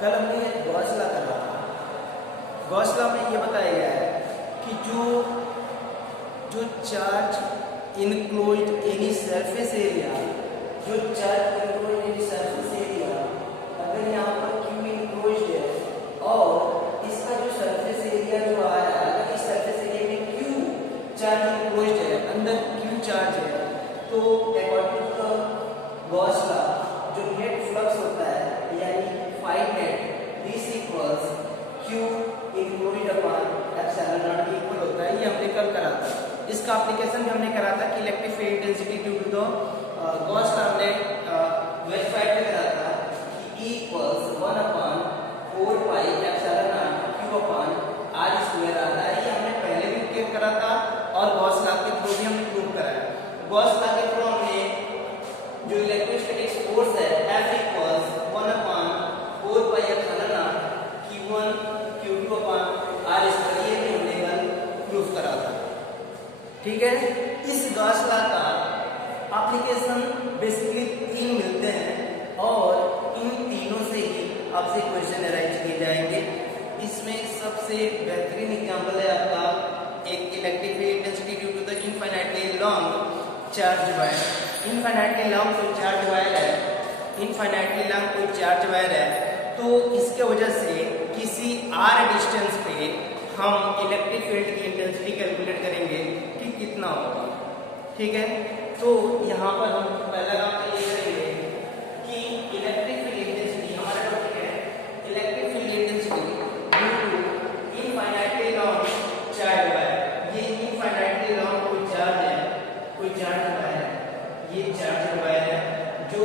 कल हमने Gauss law करा था। गॉस लॉ में ये बताया गया है कि जो charge enclosed any surface area, जो charge enclosed any surface area, अगर यहाँ पर क्यू इनक्लोज्ड है और इसका जो सरफेस एरिया जो आ रहा है, अगर इस सरफेस एरिया में क्यू चार्ज इनक्लोज्ड है, अंदर क्यू चार्ज है, तो अकॉर्डिंग टू गॉस लॉ जो नेट फ्लक्स होता है यानी phi net this equals Q included upon epsilon not equal होता है। ये हमने कल करा था। इसका एप्लीकेशन भी हमने करा था कि electric field intensity due to the Gauss law हमने वेरीफाइड में करा था कि E equals 1 upon 4 pi epsilon naught q upon r square आता है। ये हमने पहले भी प्रूव करा था और गॉस लॉ के थ्रू भी हमने प्रूव करा है। गॉस लॉ के थ्रू हमने जो इलेक्ट्रोस्टैटिक फोर्स है F equals 1 upon 4 pi epsilon not Q1 Q2 upon r square, ये भी हमने कल प्रूफ करा था। ठीक है, इस गॉस लॉ का एप्लीकेशन बेसिकली 3 मिलते हैं और इन तीनों से ही आपसे क्वेश्चन अराइज किए जाएंगे। इसमें सबसे बेहतरीन एग्जांपल है आपका एक electric field intensity due to the infinitely long charge wire. Infinitely long कोई चार्ज वायर है, इनफाइनाइटली लॉन्ग कोई चार्ज वायर है, तो इसके वजह से किसी r डिस्टेंस पे हम इलेक्ट्रिक फील्ड की इंटेंसिटी कैलकुलेट करेंगे कि कितना होगा। ठीक है, तो यहाँ पर हम पहला काम तो ये करेंगे कि इलेक्ट्रिक फील्ड इंटेंसिटी, हमारा टॉपिक है electric field intensity due to infinitely long charge wire. ये इनफाइनाइटली लॉन्ग कोई चार्ज है, कोई चार्ज वायर है, ये चार्ज वायर है जो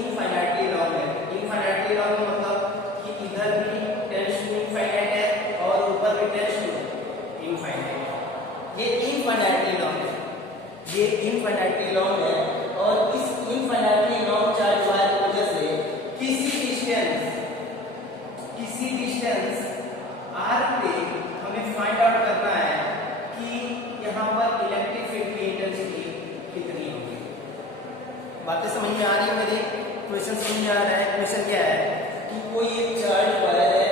इनफाइनाइटली लॉन्ग है। इनफाइनाइटली लॉन्ग मतलब कि इधर भी टेंस टू इनफाइनाइट है और ऊपर भी टेंस टू इनफाइनाइट। ये इनफाइनाइटली लॉन्ग है, ये इनफाइनाइटली लॉन्ग है और इस इनफाइनाइटली लॉन्ग चार्ज वायर की वजह से किसी डिस्टेंस r पे हमें फाइंड आउट करना है कि यहाँ पर इलेक्ट्रिक फील्ड की इंटेंसिटी कितनी होगी। बातें समझ में आ रही है मेरी? क्वेश्चन समझ में आ रहा है? क्वेश्चन क्या है कि कोई एक चार्ज वायर है,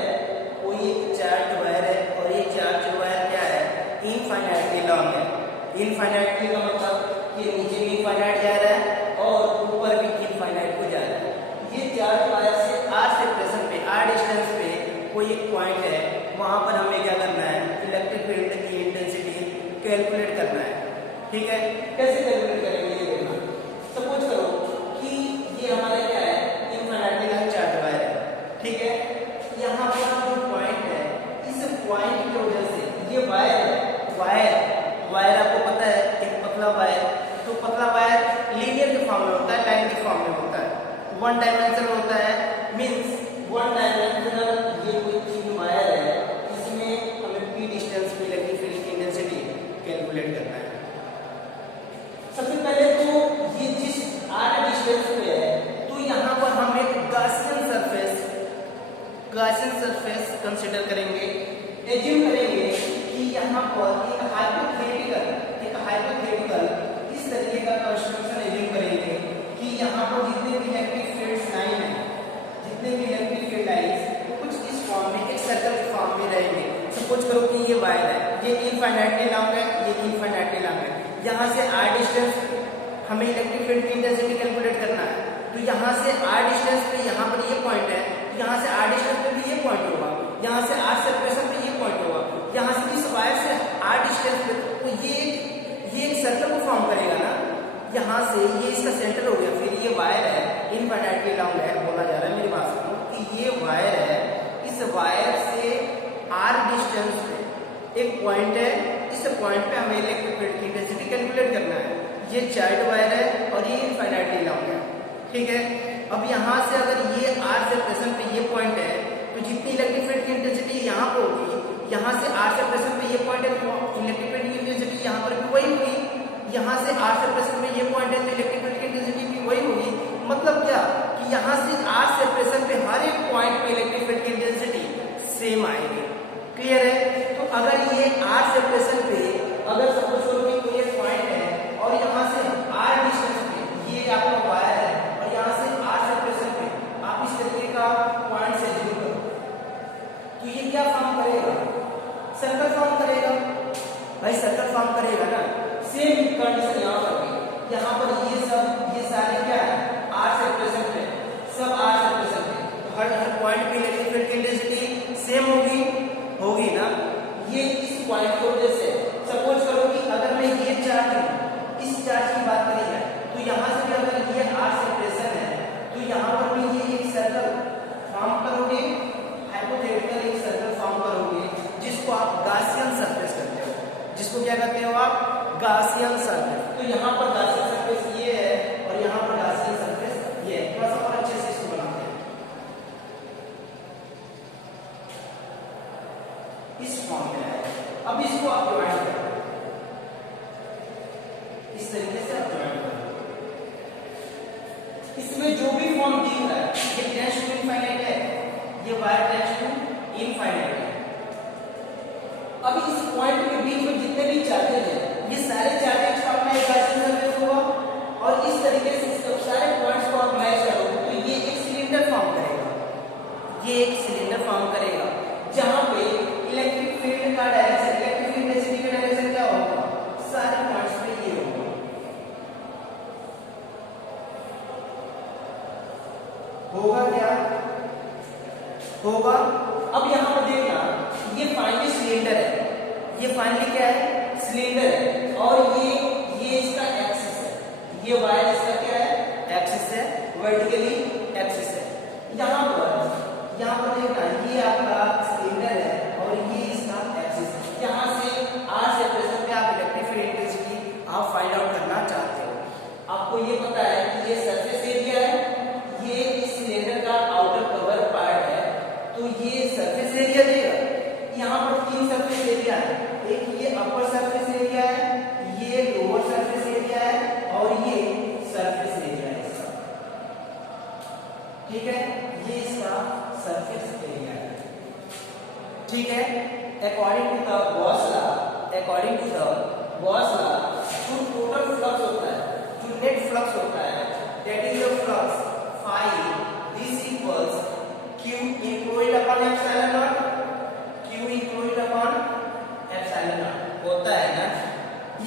कोई एक चार्ज वायर है और ये चार्ज वायर क्या है, इनफाइनाइटली लॉन्ग है। इनफाइनाइटली का मतलब कि नीचे भी इनफाइनाइट जा रहा है और ऊपर भी इनफाइनाइट को जा रहा है। ये चार्ज वायर से r सेपरेशन पे, r डिस्टेंस पे कोई एक पॉइंट है, वहां पर हमें क्या करना है, इलेक्ट्रिक फील्ड की इंटेंसिटी कैलकुलेट करना है। ठीक है, कैसे कैलकुलेट करेंगे ये देखना। सपोज करो कि ये हमारा क्या है, इनफाइनाइटली लॉन्ग चार्ज वायर है। ठीक है, यहाँ पर जो पॉइंट है, इस पॉइंट की वजह से ये वायर आपको पता है एक पतला वायर, तो पतला वायर लीनियर के फॉर्म में होता है, लाइन के फॉर्म में होता है, वन डायमेंशनल होता है। मींस वन डायमेंशनल ये कोई चीज वायर है, इसमें हमें p डिस्टेंस पे इलेक्ट्रिक फील्ड की इंटेंसिटी कैलकुलेट करना है। सबसे पहले तो ये जिस r डिस्टेंस पे है, तो यहाँ पर हम एक गॉसियन सरफेस कंसीडर करेंगे। एज्यूम करेंगे कि यहाँ पर एक हाइपोथेटिकल इस तरीके का कंस्ट्रक्शन एज्यूम करेंगे कि यहाँ पर जितने भी इलेक्ट्रिक फील्ड्स लाइन है, जितने भी इलेक्ट्रिक फील्ड लाइंस कुछ इस फॉर्म में, एक सर्कल के फॉर्म में रहेंगे। सपोज करो कि ये वायर है, ये इनफाइनाइटली लॉन्ग है, ये इनफाइनाइटली लॉन्ग है। यहाँ से r डिस्टेंस हमें इलेक्ट्रिक फील्ड की इंटेंसिटी कैलकुलेट करना है, तो यहाँ से r डिस्टेंस पे यहाँ पर ये पॉइंट है, यहाँ से r डिस्टेंस पे भी ये पॉइंट होगा, यहाँ से r सेपरेशन पे ये पॉइंट होगा, यहाँ से इस वायर से r डिस्टेंस पे, तो ये एक सर्कल को फॉर्म करेगा ना। यहाँ से ये इसका सेंटर हो गया। फिर ये वायर है, इनफाइनाइटली लॉन्ग है, बोला जा रहा है, मेरी बात सुनो कि ये वायर है, इस वायर से r डिस्टेंस पे एक पॉइंट है, इस पॉइंट पे हमें इलेक्ट्रिक फील्ड की इंटेंसिटी कैलकुलेट करना है। ये चार्ज वायर है और ये इनफाइनाइटली लॉन्ग है। ठीक है, अब यहाँ से अगर ये r सेपरेशन पे ये पॉइंट है, तो जितनी इलेक्ट्रिक फील्ड की इंटेंसिटी यहाँ पर होगी, यहाँ से r सेपरेशन पे ये पॉइंट है, तो इलेक्ट्रिक फील्ड की इंटेंसिटी यहाँ पर भी वही होगी। यहाँ से r सेपरेशन में ये पॉइंट है, तो इलेक्ट्रिक फील्ड की इंटेंसिटी भी वही होगी। मतलब क्या कि यहाँ से r सेपरेशन पे हर एक पॉइंट पे इलेक्ट्रिक फील्ड की इंटेंसिटी सेम आएगी। क्लियर है? तो अगर ये r सेपरेशन पे, अगर सपोज करो कि कोई एक पॉइंट है और यहाँ से r डिस्टेंस पे ये आपका वायर है और यहाँ से r सेपरेशन पे आप इस तरीके का पॉइंट से एज्यूम करो, फॉर्म में आएगा। अब इसको आप ज्वाइन करो, इस तरीके से आप ज्वाइन करो। इसमें जो भी फॉर्म दिख रहा है, ये टेंड्स टू इनफाइनाइट है, ये y टेंड्स टू इनफाइनाइट है। अब इस पॉइंट के बीच में जितने भी चार्जेस हैं, ये सारे चार्जेस का अपना एक आइसोसेलेस सरफेस होगा, और इस तरीके से इसके सारे पॉइंट्स को आप मैच करोगे तो ये एक सिलेंडर फॉर्म करेगा। ये एक सिलेंडर फॉर्म करेगा जहां पे इलेक्ट्रिक फील्ड का डायरेक्शन, इलेक्ट्रिक फील्ड डेंसिटी का डायरेक्शन क्या होगा, सारे पॉइंट्स पे ये होगा। होगा क्या होगा? अब यहां पर देखना, ये फाइनली सिलेंडर है, ये फाइनली क्या है, सिलेंडर है, और ये इसका एक्सिस है, ये वायर इसका क्या है, एक्सिस है, वर्टिकली एक्सिस है। यहां पर देखना, ये आपका सिलेंडर है और ये इसका एक्सिस है। यहां से r सेपरेशन पे आप इलेक्ट्रिक फील्ड इंटेंसिटी आप फाइंड आउट करना चाहते हो। आपको ये पता है कि ये सरफेस एरिया है, ये इस सिलेंडर का आउटर कवर पार्ट है, तो ये सरफेस एरिया देगा। यहाँ पर तीन सरफेस एरिया है, एक ये अपर सरफेस एरिया है, ये लोअर सरफेस एरिया है, और ये सरफेस एरिया है इसका। ठीक है, ये इसका सरफेस एरिया है। ठीक है, according to the Gauss law, जो टोटल फ्लक्स होता है, जो नेट फ्लक्स होता है, that is the flux phi, this equals q included upon epsilon naught, q included upon epsilon naught होता है ना।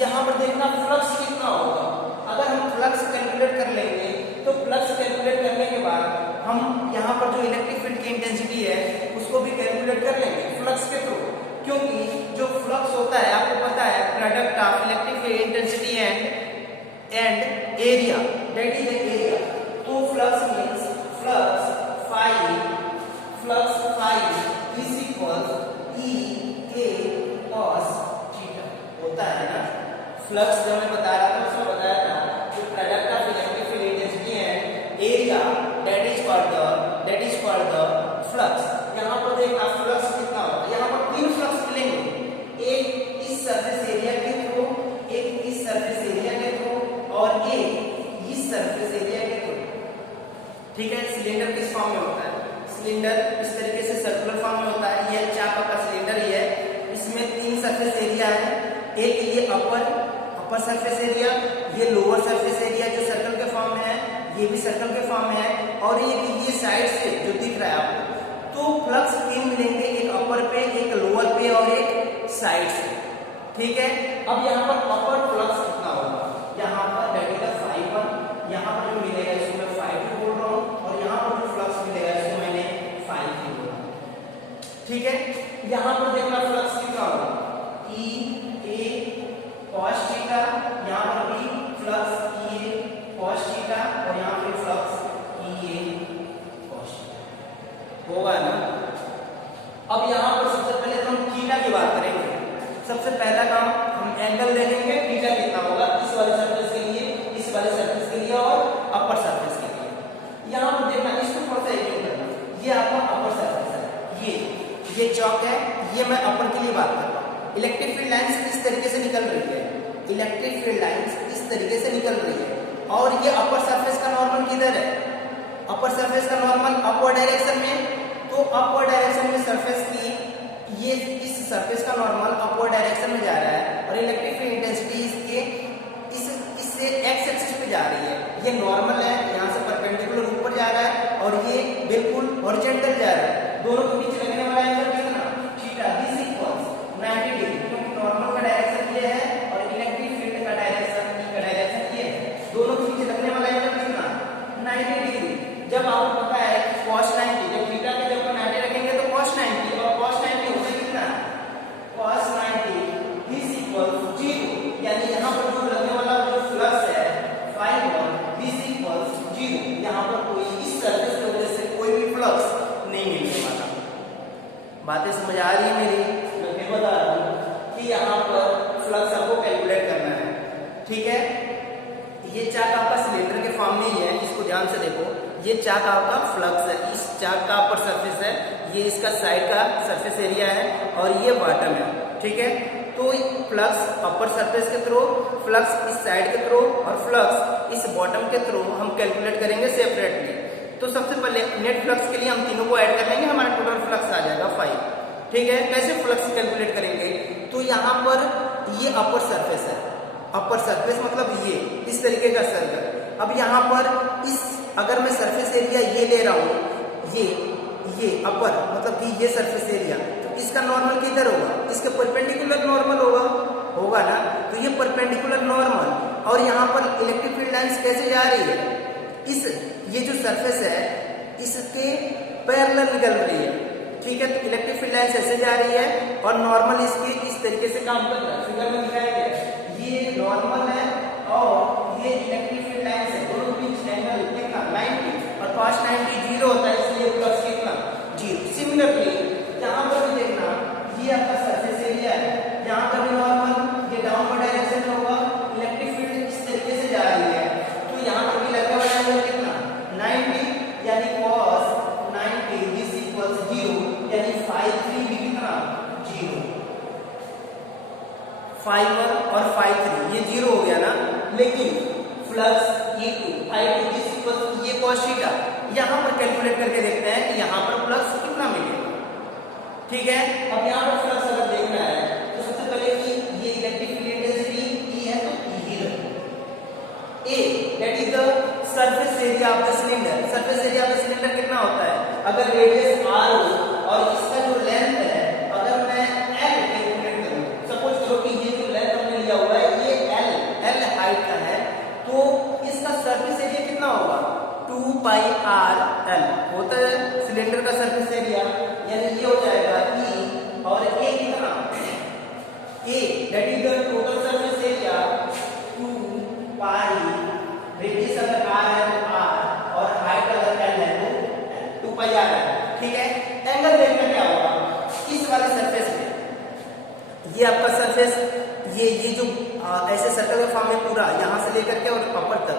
यहाँ पर देखना फ्लक्स कितना होगा। अगर हम फ्लक्स कैलकुलेट कर लेंगे तो फ्लक्स कैलकुलेट करने के बाद हम यहाँ पर जो इलेक्ट्रिक फील्ड की इंटेंसिटी है उसको भी कैलकुलेट कर लेंगे फ्लक्स के थ्रू, क्योंकि जो फ्लक्स होता है आपको पता है product of electric field intensity and area, that is the area. तो flux means flux phi is equal E A cos theta होता है ना। फ्लक्स जो मैं बता रहा था उसमें बताया था कि product of electric field intensity and area that is called the flux. यहाँ पर देखना फ्लक्स कितना होगा, यहाँ पर तीन फ्लक्स मिलेंगे, एक इस सरफेस एरिया के थ्रू, एक इस सरफेस एरिया के थ्रू, और एक इस सरफेस एरिया के थ्रू। ठीक है, सिलेंडर किस फॉर्म में होता है, सिलेंडर इस तरीके से सर्कुलर फॉर्म में होता है। ये चाप का सिलेंडर ही है, इसमें तीन सरफेस एरिया है, एक ये अपर सरफेस एरिया, ये लोअर सरफेस एरिया जो सर्कल के फॉर्म में है, ये भी सर्कल के फॉर्म में है, और ये साइड से जो दिख रहा है आपको, तो फ्लक्स तीन मिलेंगे, एक अपर पे, एक लोअर पे, और एक साइड से। ठीक है, अब यहाँ पर अपर फ्लक्स कितना होगा, यहाँ पर दैट इज phi1, यहाँ पर जो मिलेगा इसको मैं phi2 बोल रहा हूँ, और यहाँ पर जो फ्लक्स मिलेगा इसको मैंने phi3 बोला। ठीक है, यहाँ पर देखना फ्लक्स कितना होगा, E A cos थीटा, यहाँ पर भी flux E A cos theta, और यहाँ पर flux E A cos theta होगा ना। अब यहाँ पर सबसे पहले तो हम थीटा की बात करेंगे। सबसे पहला काम हम एंगल देखेंगे, थीटा कितना होगा इस वाले सरफेस के लिए, इस वाले सरफेस के लिए, और अपर सरफेस के लिए। यहाँ पर देखना, इसको थोड़ा सा एडिट करना, ये आपका अपर सरफेस है, ये चौक है, ये मैं अपर के लिए बात कर रहा हूँ। इलेक्ट्रिक फील्ड लाइंस इस तरीके से निकल रही है, इलेक्ट्रिक फील्ड लाइंस इस तरीके से निकल रही है, और ये अपर सरफेस का नॉर्मल किधर है, अपर सरफेस का नॉर्मल अपवर्ड डायरेक्शन में। तो अपवर्ड डायरेक्शन में सरफेस की ये इस सरफेस का नॉर्मल अपवर्ड डायरेक्शन में जा रहा है, और इलेक्ट्रिक फील्ड इंटेंसिटी इसके इससे एक्स एक्सिस पे जा रही है। ये नॉर्मल है, यहाँ से परपेंडिकुलर ऊपर जा रहा है, और ये बिल्कुल हॉरिजॉन्टल जा रहा है। दोनों के बीच लगने वाला एंगल कितना, थीटा, दिस इक्वल्स 90 डिग्री, क्योंकि नॉर्मल का डायरेक्शन ये है और इलेक्ट्रिक फील्ड का डायरेक्शन ये है। दोनों के बीच लगने वाला एंगल कितना, 90 डिग्री। जब आपको पता है कि cos 90, जब थीटा के जब 90 रखेंगे तो cos 90, और cos 90 होता है कितना, cos 90 दिस इक्वल्स 0, यानी यहाँ पर जो लगने वाला जो फ्लक्स है phi1 दिस इक्वल्स 0। यहाँ पर कोई इस सरफेस की वजह से कोई भी फ्लक्स नहीं मिलने वाला। बातें समझ आ रही है मेरी? मैं फिर बता रहा हूँ कि यहाँ पर फ्लक्स आपको कैलकुलेट करना है। ठीक है, ये चार्ट आपका सिलेंडर के फॉर्म में ही है, इसको ध्यान से देखो। ये चाक आपका फ्लक्स है, इस चाक का अपर सरफेस है, ये इसका साइड का सरफेस एरिया है और ये बॉटम है, ठीक है। तो फ्लक्स अपर सरफेस के थ्रू, फ्लक्स इस साइड के थ्रू और फ्लक्स इस बॉटम के थ्रू हम कैलकुलेट करेंगे सेपरेटली। तो सबसे पहले नेट फ्लक्स के लिए हम तीनों को ऐड कर लेंगे, हमारा टोटल फ्लक्स आ जाएगा 5, ठीक है। कैसे फ्लक्स कैलकुलेट करेंगे, तो यहाँ पर ये अपर सरफेस है, अपर सरफेस मतलब ये इस तरीके का सर्कल। अब यहाँ पर इस अगर मैं सरफेस एरिया ये ले रहा हूँ, ये अपर मतलब कि ये सरफेस एरिया, तो इसका नॉर्मल किधर होगा, इसके परपेंडिकुलर नॉर्मल होगा ना। तो ये परपेंडिकुलर नॉर्मल और यहाँ पर इलेक्ट्रिक फील्ड लाइंस कैसे जा रही है, इस ये जो सरफेस है इसके पैरेलल निकल रही है, ठीक है। तो इलेक्ट्रिक फील्ड लाइंस ऐसे जा रही है और नॉर्मल इसके इस तरीके से काम कर रहा है, फिगर में दिखाया गया है। ये नॉर्मल है और ये इलेक्ट्रिक फील्ड लाइंस है, दोनों बीच एंगल कितना 90 और cos 90 जीरो होता है, इसलिए फ्लक्स कितना 0। सिमिलरली यहाँ पर भी देखना, ये आपका सरफेस एरिया है, यहाँ पर भी नॉर्मल ये डाउनवर्ड डायरेक्शन में होगा, इलेक्ट्रिक फील्ड इस तरीके से जा रही है, तो यहाँ पर भी लगने वाला एंगल कितना 90 यानी cos 90 is equals 0 यानी phi3 भी कितना 0, phi1 और phi3 ये 0 हो गया ना। लेकिन flux E2 phi2 is equals ये cos थीटा, यहाँ पर कैलकुलेट करके देखते हैं कि यहाँ पर फ्लक्स कितना मिलेगा, ठीक है। अब यहाँ पर फ्लक्स अगर देखना है तो सबसे पहले कि ये इलेक्ट्रिक फील्ड इंटेंसिटी E है तो E ही रखो। A that is the surface area of the cylinder, surface area of the cylinder कितना होता है, अगर रेडियस r हो और इसका जो लेंथ है अगर मैं l कैलकुलेट करूं, सपोज करो कि ये जो लेंथ हमने लिया हुआ है ये l हाइट का है, तो इसका सरफेस एरिया कितना होगा 2 पाई r l होता है सिलेंडर का सरफेस एरिया, यानी ये हो जाएगा E और A कितना A that is the total surface area 2 pi, radius अगर r है तो r और हाइट अगर l है तो 2 पाई r है, ठीक है। एंगल देखना क्या होगा, इस वाले सरफेस में ये आपका सरफेस ये जो ऐसे सर्कल का फॉर्म में पूरा यहाँ से लेकर के और अपर तक,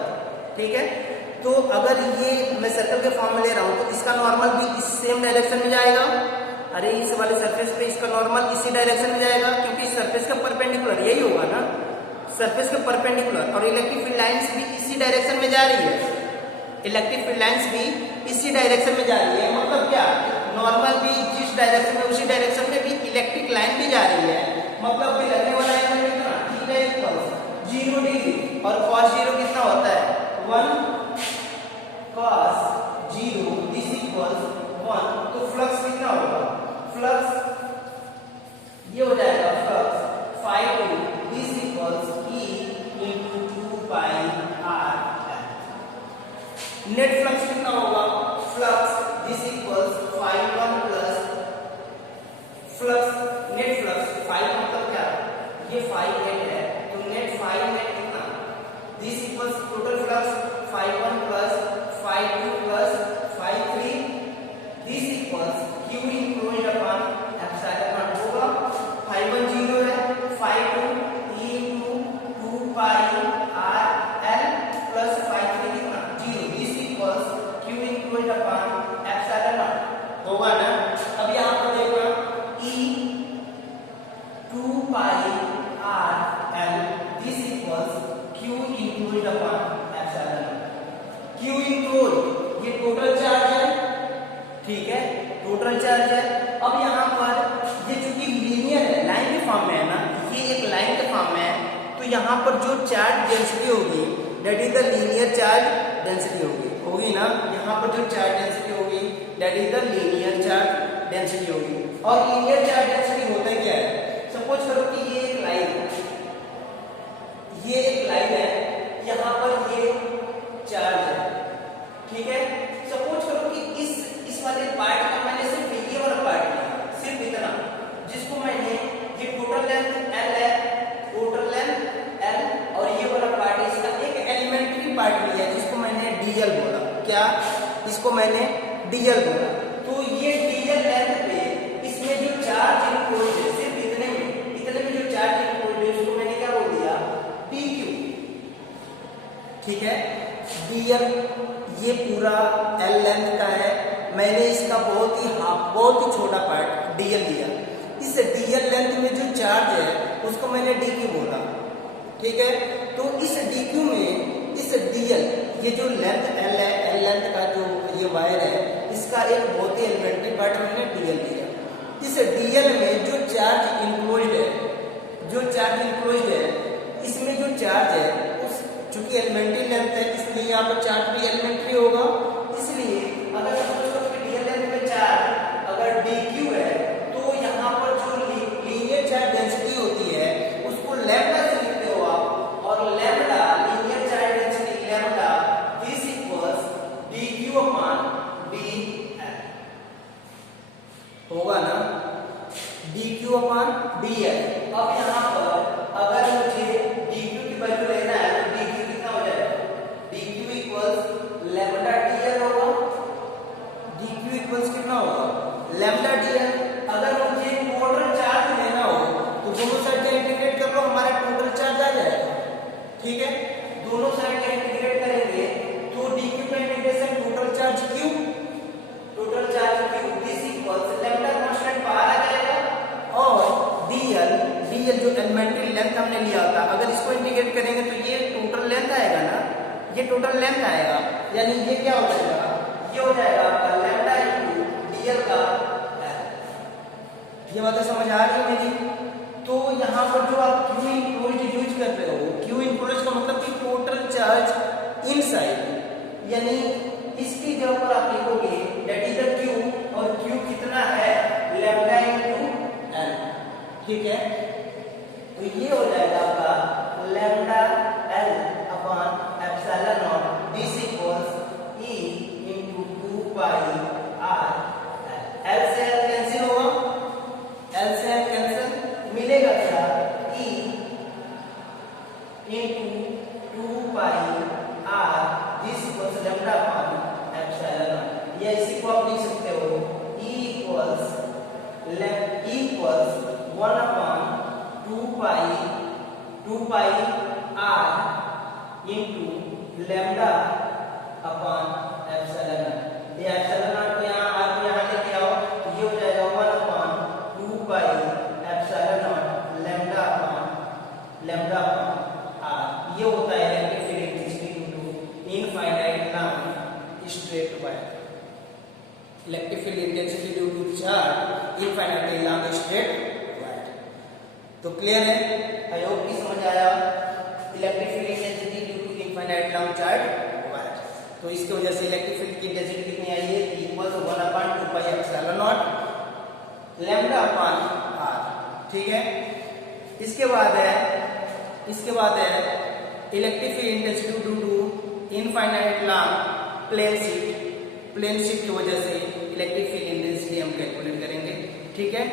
ठीक है। तो अगर ये मैं सर्कल के फॉर्म में ले रहा हूँ तो इसका नॉर्मल भी इस सेम डायरेक्शन में जाएगा, अरे इस वाले सरफेस पे इसका नॉर्मल इसी डायरेक्शन में जाएगा क्योंकि इस सरफेस का परपेंडिकुलर यही होगा ना, सरफेस के परपेंडिकुलर, और इलेक्ट्रिक फील्ड लाइंस भी इसी डायरेक्शन में जा रही है, इलेक्ट्रिक फील्ड लाइंस भी इसी डायरेक्शन में जा रही है, मतलब क्या नॉर्मल भी जिस डायरेक्शन में उसी डायरेक्शन में भी इलेक्ट्रिक लाइन भी जा रही है, मतलब भी लगने वाला एंगल कितना थीटा इक्वल्स 0 डिग्री और cos 0 कितना होता है 1 cos 0 दिस इक्वल्स 1, तो फ्लक्स कितना होगा, फ्लक्स ये हो जाएगा flux phi2 this equals E into 2 pi r। Net flux कितना होगा, flux this equals phi1 plus flux net flux phi मतलब क्या, ये phi नेट है तो नेट phi नेट कितना this equals total flux phi1 plus phi2 plus phi3 this equals q enclosed upon epsilon होगा, phi1 0 है, phi2 E into 2 पाई r l plus phi3 कितना 0, this equals q enclosed upon epsilon होगा ना। अब यहाँ पर देखना E 2 pi r l this equals q enclosed upon epsilon, q enclosed ये टोटल चार्ज है, ठीक है, टोटल चार्ज है। अब यहाँ पर ये चूंकि लीनियर है, लाइन के फॉर्म में है ना, ये एक लाइन के फॉर्म में है, तो यहाँ पर जो चार्ज डेंसिटी होगी that is the linear charge density होगी ना, यहाँ पर जो चार्ज डेंसिटी होगी that is the linear charge density होगी। और लीनियर चार्ज डेंसिटी होता क्या है, सपोज करो कि ये एक लाइन है, ये एक लाइन है, यहाँ पर ये चार्ज है, ठीक है। सपोज करो कि इस वाले पार्ट का मैंने सिर्फ ये वाला पार्ट लिया, सिर्फ इतना, जिसको मैंने ये टोटल लेंथ l है, टोटल लेंथ l और ये वाला पार्ट है इसका एक एलिमेंट्री पार्ट लिया जिसको मैंने dl बोला, क्या इसको मैंने dl बोला। तो ये dl लेंथ पे इसमें जो चार्ज इनक्लोज्ड है सिर्फ इतने में जो चार्ज इनक्लोज्ड है उसको मैंने क्या बोल दिया dq, ठीक है। dl ये पूरा L लेंथ का है, मैंने इसका बहुत ही छोटा पार्ट dl लिया। इस dl लेंथ में जो चार्ज है उसको मैंने dq बोला, ठीक है। तो इस dq में इस dl, ये जो लेंथ L है, L लेंथ का जो ये वायर है, इसका एक बहुत ही एलिमेंट्री पार्ट मैंने dl लिया। इस dl में जो चार्ज इंक्लोज्ड है, इसमें जो चार्ज है उस चूंकि एलिमेंट्री लेंथ है इसलिए यहाँ पर चार्ज भी एलिमेंट्री होगा। इसलिए अगर dl लेंथ में चार्ज अगर dq है तो यहाँ पर जो लीनियर चार्ज डेंसिटी होती है उसको लैम्डा से लिखते हो आप, और lambda linear charge density lambda this equals dq upon dl होगा ना, dq अपॉन dl। अब यहाँ पर अगर मुझे dq की वैल्यू लेना है तो dq कितना हो जाएगा, dq इक्वल्स लैम्डा dl होगा, dq इक्वल्स कितना होगा, लैम्डा dl। अगर मुझे टोटल चार्ज लेना हो तो दोनों साइड का इंटीग्रेट कर लो, हमारा टोटल चार्ज आ जाएगा, ठीक है। दोनों साइड का इंटीग्रेट करेंगे तो dq का integration total charge q this equals lambda constant बाहर आ जाएगा, और dl जो एलिमेंट्री लेंथ हमने लिया था अगर इसको इंटीग्रेट करेंगे तो ये टोटल लेंथ आएगा ना, ये टोटल लेंथ आएगा, यानी ये क्या हो जाएगा, ये हो जाएगा आपका लैम्डा इनटू dl का। ये बातें समझ आ रही है मेरी। तो यहाँ पर जो आप q इनक्लोज्ड यूज कर रहे हो, q इनक्लोज्ड का मतलब कि टोटल चार्ज इनसाइड, यानी इसकी जगह पर आप लिखोगे दैट इज द q, और q कितना है, लैम्डा इनटू l, ठीक है। तो ये हो जाएगा आपका lambda l upon epsilon not this equals e into 2 pi r। l से l कैंसिल होगा, l से l कैंसिल, मिलेगा क्या, e into 2 pi r this equals lambda upon epsilon not. या इसी को आप लिख सकते हो e equals 1 upon 2 pi r into lambda upon epsilon not. ये एप्सिलॉन नॉट को यहाँ r को यहाँ लेके आओ तो ये हो जाएगा 1 upon 2 pi epsilon naught lambda upon r। ये होता है electric field intensity due to infinite long straight wire, electric field intensity due to charge infinitely long straight wire. तो क्लियर है, आई होप कि समझ आया, electric field intensity due to infinite long charge wire. तो इसकी वजह से electric field की इंटेंसिटी कितनी आई है, equal 1/2 pi epsilon naught lambda upon r, ठीक है। इसके बाद है electric field intensity due to infinite long plane shift की वजह से इलेक्ट्रिक फील्ड इंटेंसिटी हम कैलकुलेट करेंगे, ठीक है।